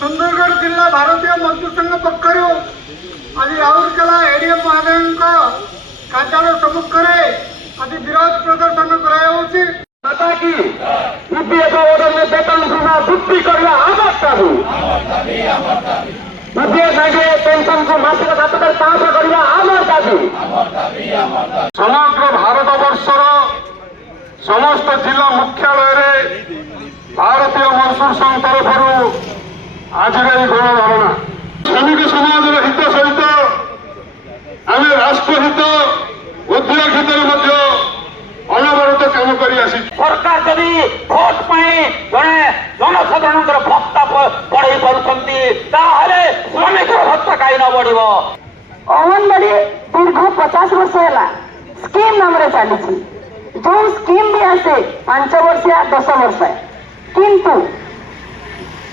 सुंदरगढ़ जिला भारतीय मजदूर संघ पक्षर आज राउरकेला एडीएम महोदय कार्यालय सम्मुख में आज विरोध प्रदर्शन पेंशन को मासिक 7,500 करवा आमर दाबी। समग्र भारत वर्षर समस्त जिला मुख्यालय भारतीय मजदूर संघ तरफ आज गणधारणा श्रमिक समाज हित सहित आम राष्ट्र हित उद्योग हित अनवरत काम कर सरकार जदि भोट पाए जड़े जनसाधारण भत्ता बढ़े पारे श्रमिक भत्ता कहीं न बढ़। अंगनवाड़ी दीर्घ 50 वर्ष है स्कीम नाम चली जो स्कीम भी आसे 5 वर्ष या 10 वर्ष है किंतु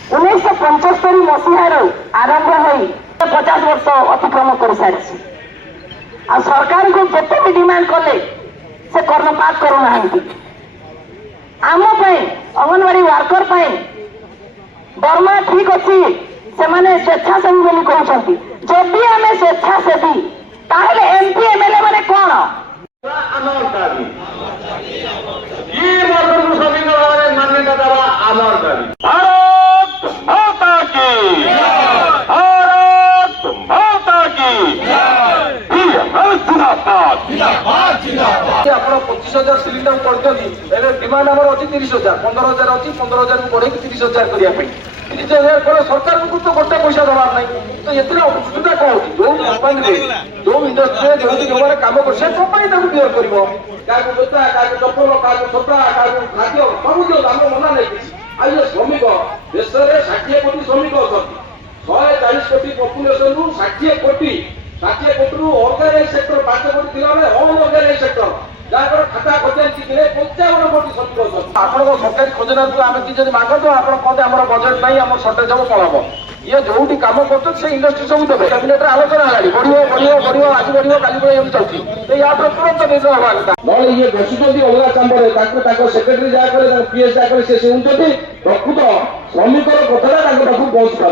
1975 मसीहार आरंभ हो 50 वर्ष अतिक्रम कर सारी आ सरकार को जिते भी डिमांड कले से कर्णपात करूना आम अंगनवाड़ी वर्कर दरमा ठीक अच्छी से माने स्वेच्छासेवी बोली कहते जदि आम स्वेच्छासेवी ताहले एमपी एमएलए माने कौन मान्यता देवा आमर दाबी। भारत माता की भारत माता की आप 25,000 सिलिंडर कर डिमांड आम अच्छी 30,000 15,000 अच्छी 15,000 को बढ़े 30,000 करने 30,000 कले सरकार को तो गोटे पैसा दबार ना तो ये सुविधा कौन होती जो कंपनी जो इंडस्ट्री जो मैंने कम कर कंपनी क्लियर कर जोता क्या चप्पल क्या छपड़ा क्या खाद्य सब दियो आम मना नहीं आज श्रमिक देश में 60 कोटी श्रमिक अच्छा 140 कोटी पपुलेसन रु 60 कोटी ऑर्गेनाइज सेक्टर 5 कोटी थिला बेले अनऑर्गेनाइज सेक्टर जहाँ खाता खोजें 55 कोटी श्रमिक अच्छा आप सरकारी खोजना आम कि मांग तो आप कहते आम बजेट नहीं आम सर्टेज हम पड़ब ये जो कम कर इंडस्ट्री सब देवे कैबिनेट आलोचना है बढ़ो बढ़ो बढ़ो आज बढ़ो काली बढ़ो एम चलती या तुरंत निर्णय हवा कथा ना ये बसुँच अलग चांबर सेक्रेटरी जहाँ कले पीएस जहाँ कले से शुणुंट प्रकृत श्रमिकर कथा पहुंच पार